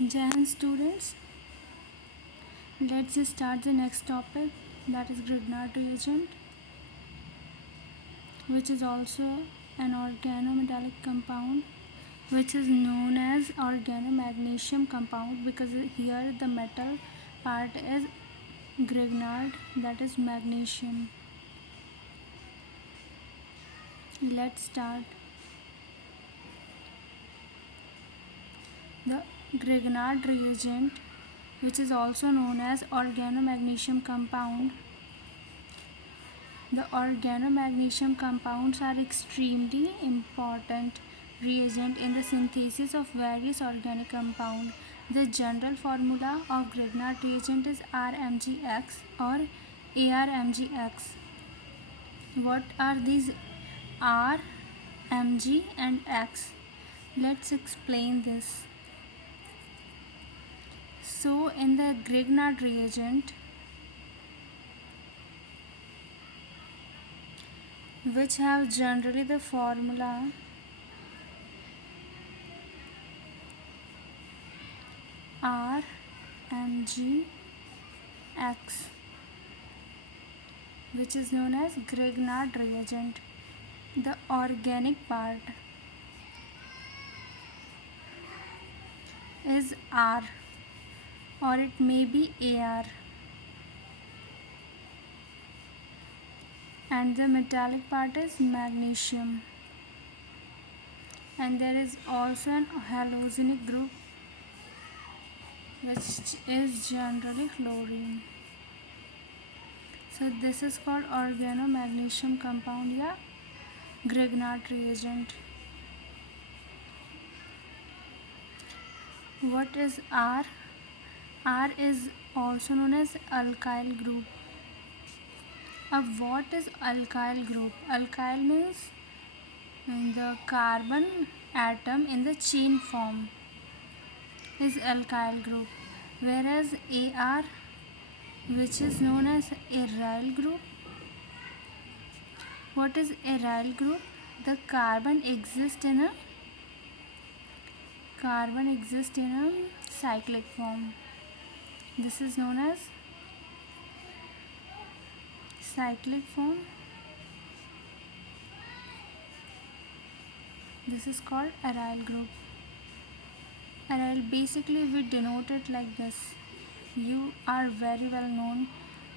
Jai Hind students, let's start the next topic, that is Grignard reagent, which is also an organometallic compound which is known as organomagnesium compound because here the metal part is Grignard, that is magnesium. Let's start. The Grignard reagent, which is also known as organomagnesium compound. The organomagnesium compounds are extremely important reagent in the synthesis of various organic compounds. The general formula of Grignard reagent is RMgX or ARMgX. What are these R, Mg and X? Let's explain this. So in the Grignard reagent, which have generally the formula R, Mg, X, which is known as Grignard reagent. The organic part is R or it may be AR, and the metallic part is magnesium, and there is also an halogenic group which is generally chlorine. So this is called organomagnesium compound, yeah, Grignard reagent. What is R? R is also known as alkyl group. What is alkyl group? Alkyl means the carbon atom in the chain form is alkyl group, whereas AR, which is known as aryl group. What is aryl group? The carbon exists in a cyclic form. This is known as cyclic form. This is called aryl group. Aryl, basically we denote it like this. You are very well known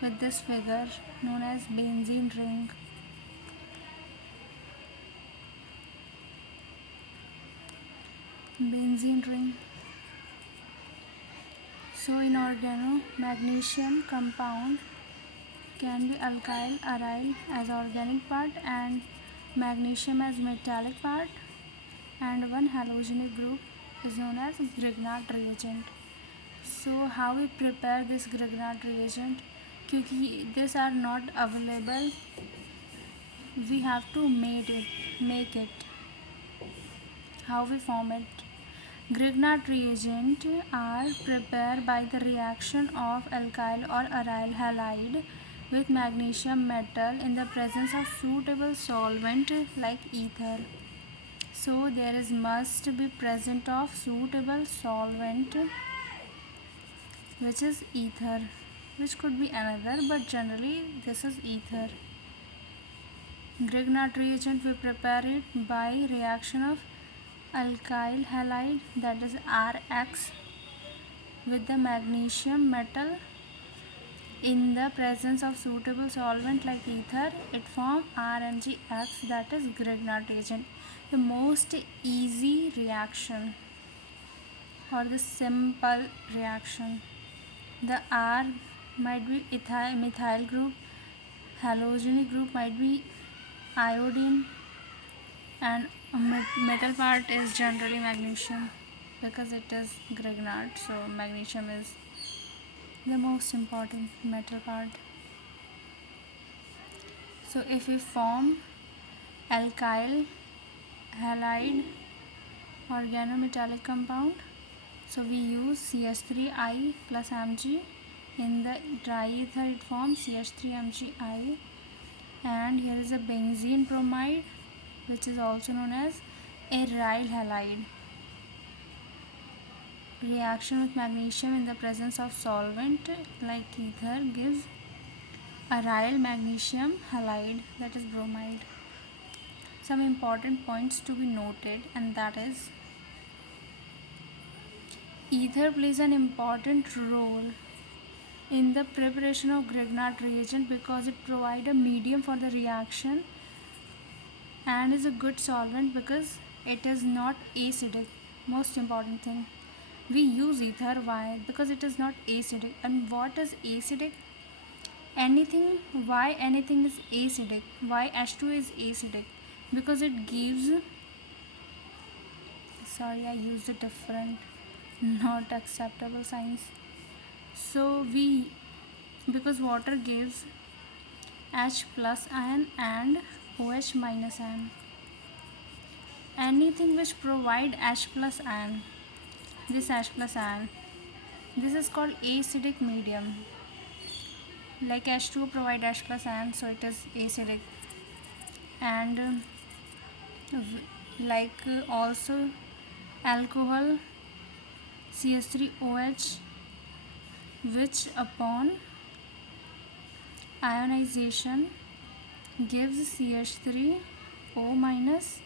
with this figure known as benzene ring. Benzene ring. So in organomagnesium compound can be alkyl, aryl as organic part and magnesium as metallic part, and one halogenic group is known as Grignard reagent. So how we prepare this Grignard reagent? Because these are not available, we have to make it. How we form it? Grignard reagent are prepared by the reaction of alkyl or aryl halide with magnesium metal in the presence of suitable solvent like ether. So there is must be present of suitable solvent, which is ether, which could be another, but generally this is ether. Grignard reagent we prepare it by reaction of alkyl halide, that is Rx, with the magnesium metal in the presence of suitable solvent like ether. It forms RMgX, that is Grignard reagent. The most easy reaction or the simple reaction. The R might be methyl group, halogenic group might be iodine, and metal part is generally magnesium because it is Grignard, so magnesium is the most important metal part. So if we form alkyl halide organometallic compound, so we use CH3I plus Mg. In the dry ether it forms CH3MgI, and here is a benzene bromide, which is also known as aryl halide. reaction with magnesium in the presence of solvent like ether gives aryl magnesium halide, that is bromide. Some important points to be noted, and that is ether plays an important role in the preparation of Grignard reagent because it provides a medium for the reaction and is a good solvent because it is not acidic. Most important thing, we use ether. Why? Because it is not acidic. And what is acidic? Anything. Why anything is acidic? Why H2 is acidic? Because it gives, sorry, I used a different not acceptable signs. So we, because water gives H plus ion and OH minus ion. Anything which provide H plus ion, this H plus ion, this is called acidic medium. Like H2 provide H plus ion, so it is acidic. And also alcohol CH3OH, which upon ionization gives CH3O minus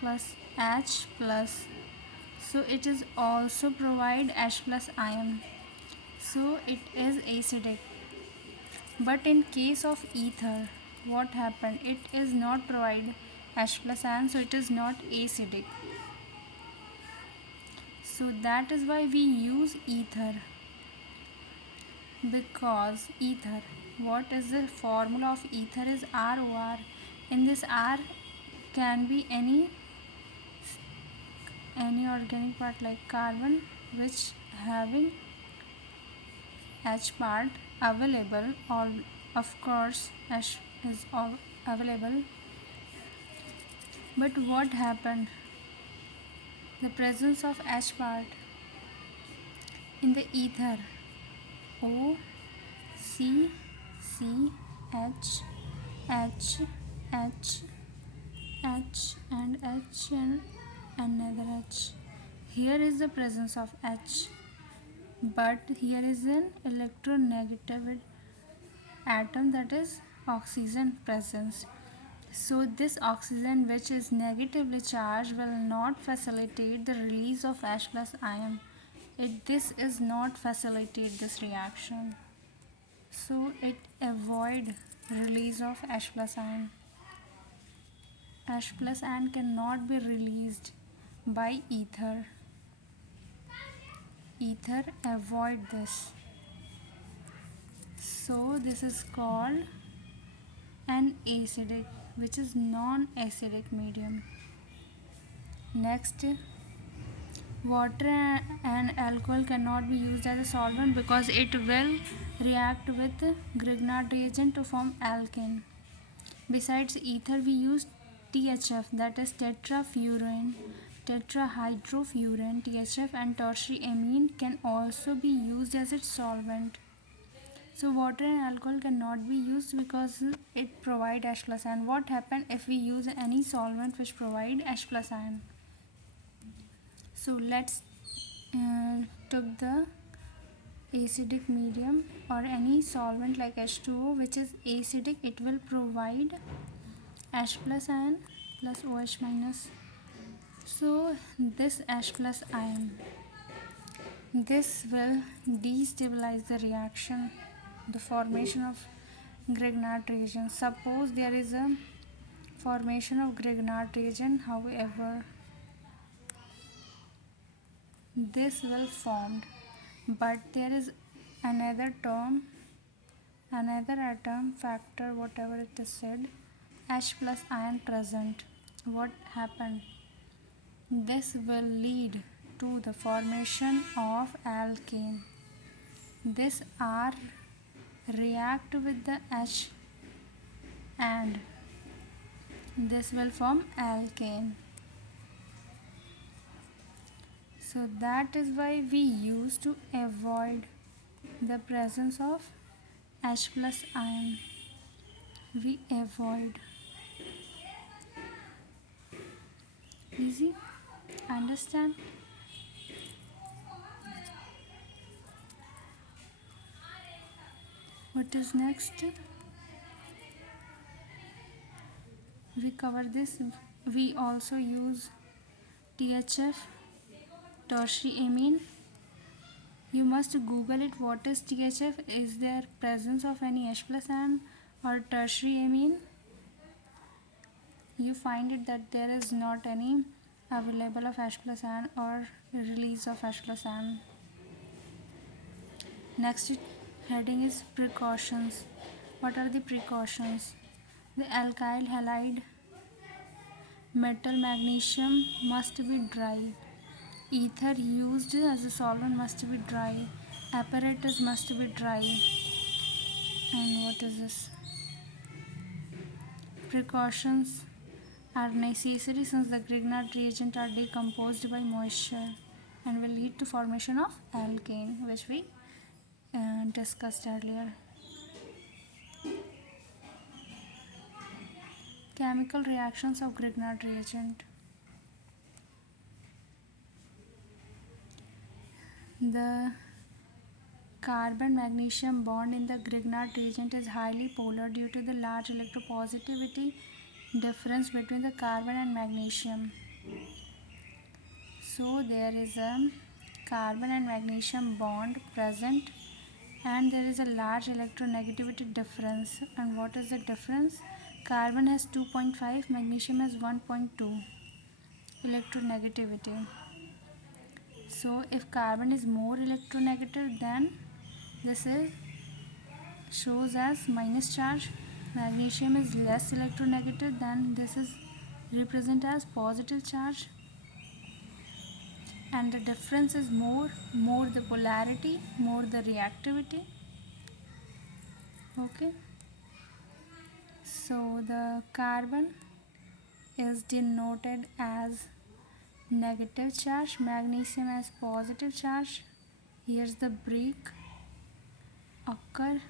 plus H plus, so it is also provide H plus ion, so it is acidic. But in case of ether, what happened? It is not provide H plus ion, so it is not acidic. So that is why we use ether. Because ether, what is the formula of ether is ROR. In this R can be any organic part like carbon which having H part available, or of course H is available. But what happened? The presence of H part in the ether, O, C, C, H, H, H, H and H and another H. Here is the presence of H, but here is an electronegative atom, that is oxygen presence. So this oxygen which is negatively charged will not facilitate the release of H plus ion. This is not facilitate this reaction. So it avoid release of H plus ion. H plus ion cannot be released by ether. Ether avoid this. So this is called an acidic, which is non-acidic medium. Next, water and alcohol cannot be used as a solvent because it will react with Grignard reagent to form alkane. Besides ether, we use THF, that is tetrafurane, tetrahydrofurane, THF, and tertiary amine can also be used as its solvent. So water and alcohol cannot be used because it provide H plus ion. What happen if we use any solvent which provide H plus ion? So let's took the acidic medium or any solvent like H2O which is acidic, it will provide H plus ion plus OH minus. So this H plus ion, this will destabilize the reaction, the formation of Grignard reagent. Suppose there is a formation of Grignard reagent, however this will formed, but there is another term, another atom factor, whatever it is said, H plus ion present. What happened? This will lead to the formation of alkane. This R react with the H and this will form alkane. So that is why we use to avoid the presence of H plus ion. We avoid. Easy? Understand? What is next? We cover this. We also use THF, tertiary amine. You must Google it. What is THF? Is there presence of any H plus ion or tertiary amine? You find it that there is not any available of H plus ion or release of H plus ion. Next heading is precautions. What are the precautions? The alkyl halide metal magnesium must be dry. Ether used as a solvent must be dry. Apparatus must be dry. And what is this? Precautions are necessary since the Grignard reagent are decomposed by moisture and will lead to formation of alkane, which we discussed earlier. Chemical reactions of Grignard reagent. The carbon magnesium bond in the Grignard reagent is highly polar due to the large electropositivity difference between the carbon and magnesium. So there is a carbon and magnesium bond present and there is a large electronegativity difference. And what is the difference? Carbon has 2.5, magnesium has 1.2 electronegativity. So if carbon is more electronegative, then this is shows as minus charge. Magnesium is less electronegative, then this is represent as positive charge. And the difference is more the polarity, more the reactivity. Okay. So the carbon is denoted as negative charge, magnesium as positive charge. Here's the break occur.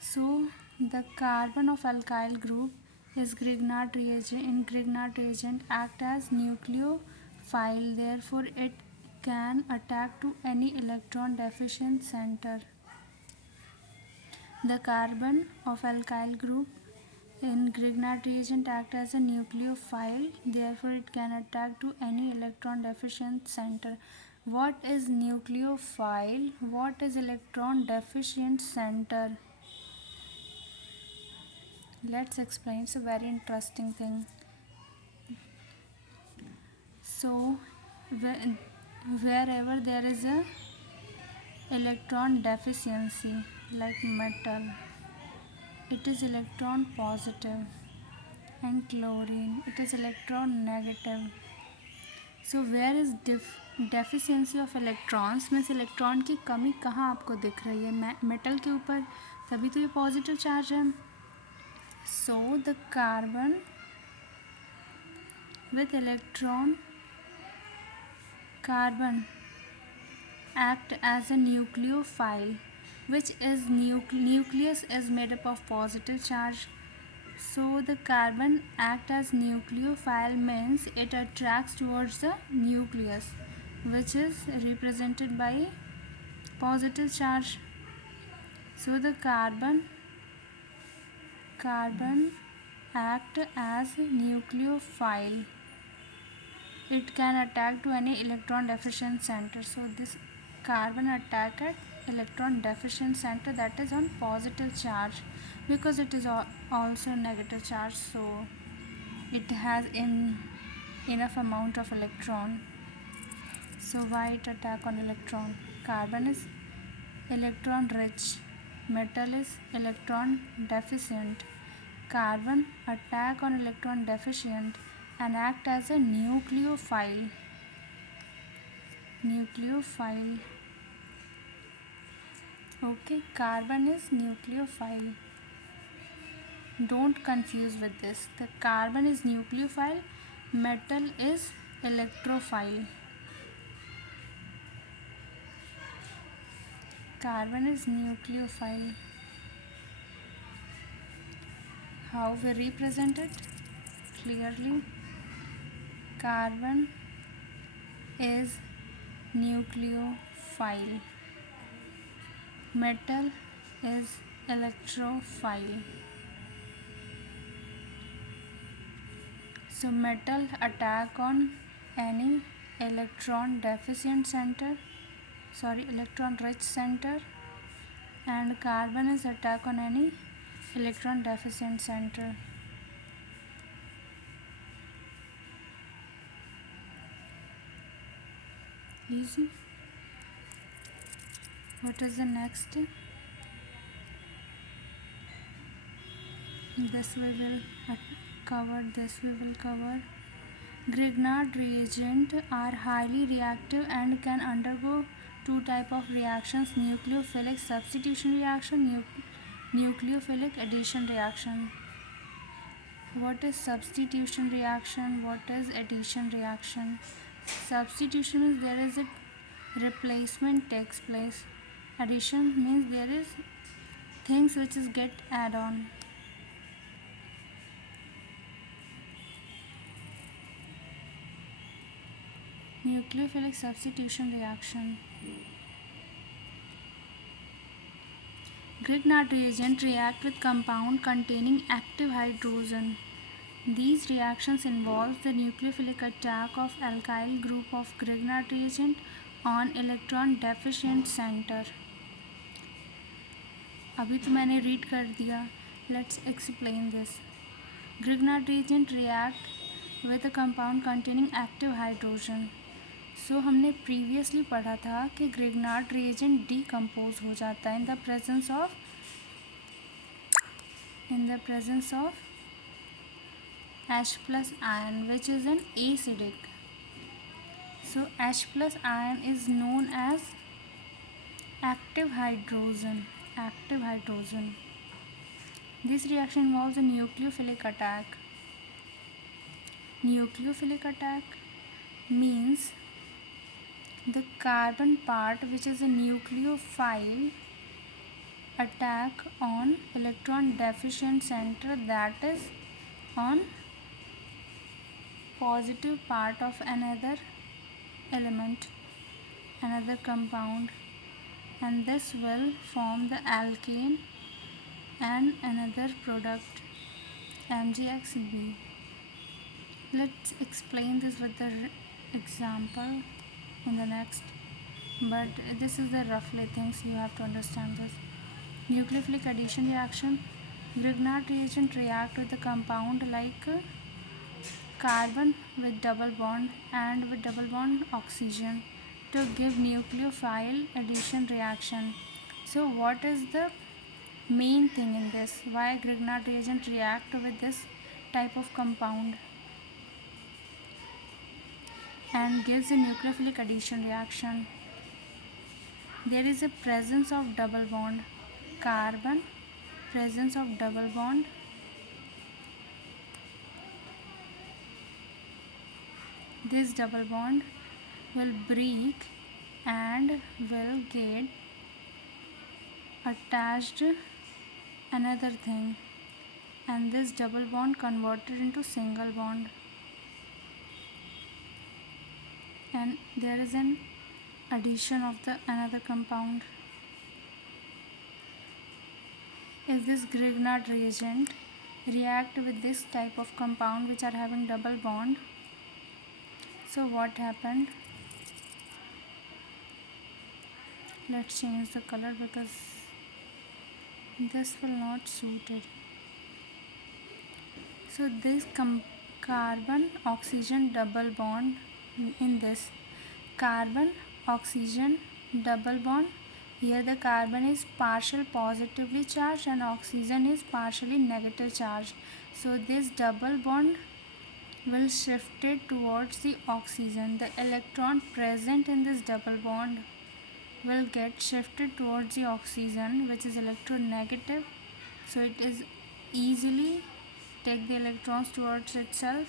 So the carbon of alkyl group is Grignard reagent. In Grignard reagent act as nucleophile, therefore it can attack to any electron deficient center. The carbon of alkyl group in Grignard reagent act as a nucleophile, therefore it can attack to any electron deficient center. What is nucleophile? What is electron deficient center? Let's explain. It's a very interesting thing. So wherever there is a electron deficiency, like metal, it is electron positive, and chlorine, it is electron negative. So where is deficiency of electrons, means electron की कमी कहाँ आपको दिख रही है? Metal के ऊपर, तभी तो ये पॉजिटिव चार्ज है. So the carbon with electron, carbon act as a nucleophile, which is nucleus is made up of positive charge. So the carbon act as nucleophile means it attracts towards the nucleus, which is represented by positive charge. So the carbon act as nucleophile. It can attack to any electron deficient center. So this carbon attack at electron deficient center, that is on positive charge, because it is also negative charge, so it has enough amount of electron. So why it attack on electron? Carbon is electron rich, metal is electron deficient. Carbon attack on electron deficient and act as a nucleophile. Okay, carbon is nucleophile. Don't confuse with this. The carbon is nucleophile, metal is electrophile. Carbon is nucleophile. How we represent it? Clearly, Carbon is nucleophile. Metal is electrophile. So metal attack on any electron rich center, and carbon is attack on any electron deficient center. Easy. What is the next step? This we will cover. Grignard reagents are highly reactive and can undergo two types of reactions: nucleophilic substitution reaction, nucleophilic addition reaction. What is substitution reaction? What is addition reaction? Substitution means there is a replacement takes place. Addition means there is things which is get add on. Nucleophilic substitution reaction. Grignard reagent react with compound containing active hydrogen. These reactions involve the nucleophilic attack of alkyl group of Grignard reagent on electron deficient center. अभी तो मैंने read कर दिया. Let's explain this. Grignard reagent react with a compound containing active hydrogen. So हमने previously पढ़ा था कि Grignard reagent decompose हो जाता है in the presence of H plus ion, which is an acidic. So H plus ion is known as active hydrogen. This reaction involves a nucleophilic attack. Nucleophilic attack means the carbon part, which is a nucleophile, attack on electron deficient center, that is on positive part of another element, another compound, and this will form the alkane and another product, MgXB. Let's explain this with the example in the next, but this is the roughly things you have to understand this. Nucleophilic addition reaction. Grignard reagent react with a compound like carbon with double bond and with double bond oxygen to give nucleophile addition reaction. So what is the main thing in this? Why Grignard reagent react with this type of compound and gives a nucleophilic addition reaction? There is a presence of double bond. Carbon, presence of double bond. This double bond will break and will get attached another thing, and this double bond converted into single bond, and there is an addition of the another compound. If this Grignard reagent react with this type of compound which are having double bond, so what happened? Let's change the color because this will not suit it. So this carbon oxygen double bond, in this carbon oxygen double bond, here the carbon is partial positively charged and oxygen is partially negative charged. So this double bond will shift it towards the oxygen. The electron present in this double bond will get shifted towards the oxygen, which is electronegative. So it is easily take the electrons towards itself,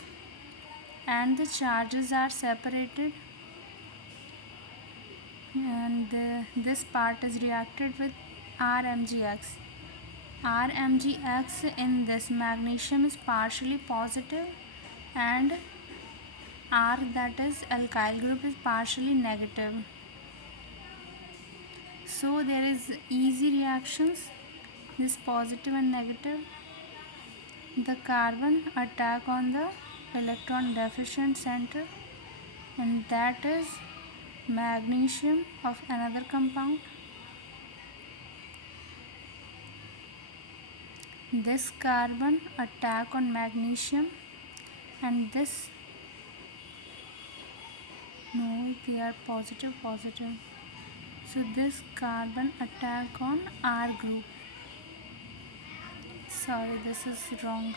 and the charges are separated, and this part is reacted with RMgX. RMgX in this magnesium is partially positive and R, that is alkyl group, is partially negative. So there is easy reactions, this positive and negative. The carbon attack on the electron deficient center, and that is magnesium of another compound. This carbon attack on magnesium, and this, no, they are positive. So this carbon attack on R group. Sorry, this is wrong.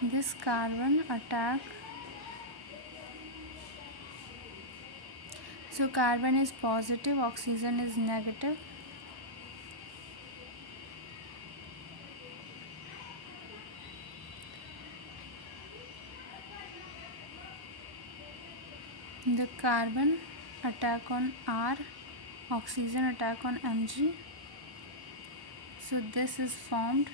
This carbon attack. So carbon is positive, oxygen is negative. The carbon attack on R, oxygen attack on Mg. So this is formed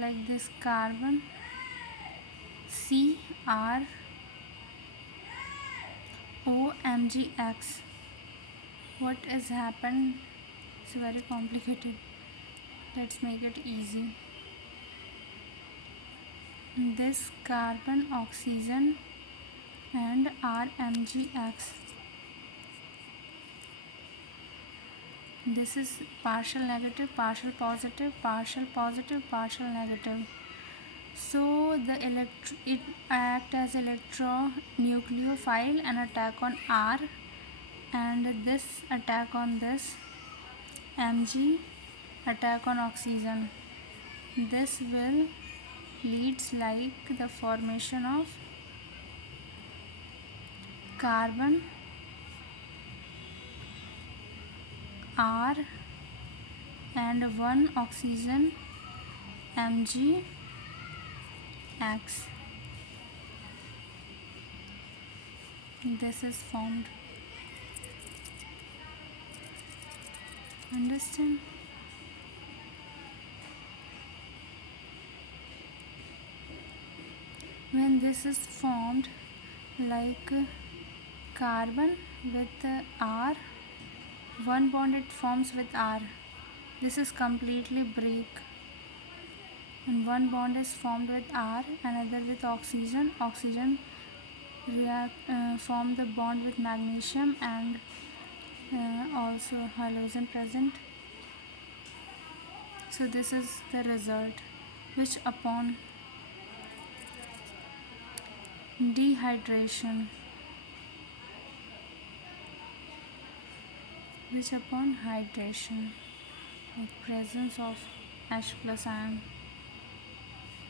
like this carbon CrOMgX. What has happened? It's very complicated. Let's make it easy. This carbon, oxygen and RMgX. This is partial negative, partial positive, partial positive, partial negative. So it acts as electronucleophile and attack on R, and this attack on this Mg attack on oxygen. This will leads like the formation of carbon R and one oxygen Mgx. This is formed. Understand? When this is formed like carbon with R, one bond it forms with R. This is completely break, and one bond is formed with R, another with oxygen. Oxygen form the bond with magnesium, and also halogen present. So this is the result, which upon dehydration, like presence of H plus ion,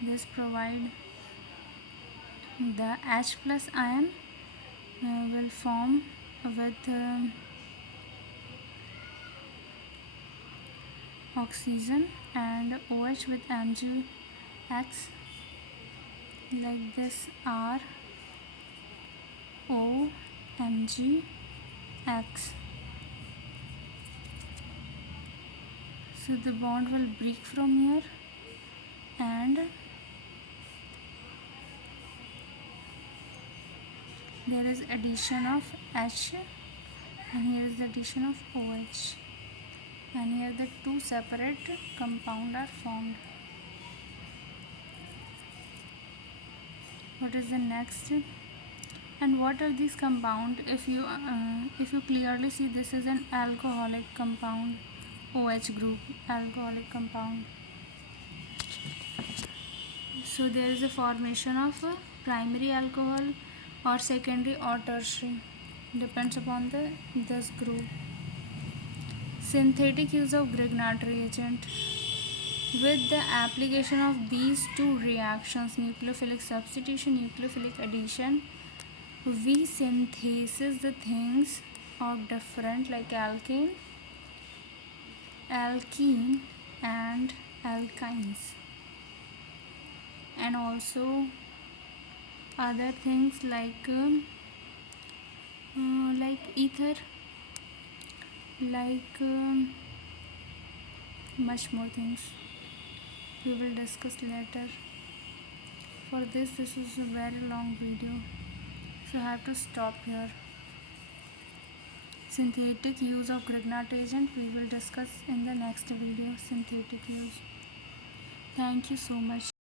this provide the H plus ion will form with oxygen and OH with Mgx, like this R O Mgx. So the bond will break from here, and there is addition of H, and here is the addition of OH, and here the two separate compounds are formed. What is the next? And what are these compounds? If you clearly see, this is an alcoholic compound, OH group, alcoholic compound. So there is a formation of primary alcohol or secondary or tertiary, depends upon this group. Synthetic use of Grignard reagent. With the application of these two reactions, nucleophilic substitution, nucleophilic addition, we synthesize the things of different like alkane, alkene and alkynes, and also other things like ether, like much more things. we will discuss later. For this is a very long video, so I have to stop here. Synthetic use of Grignard reagent we will discuss in the next video. Synthetic use. Thank you so much.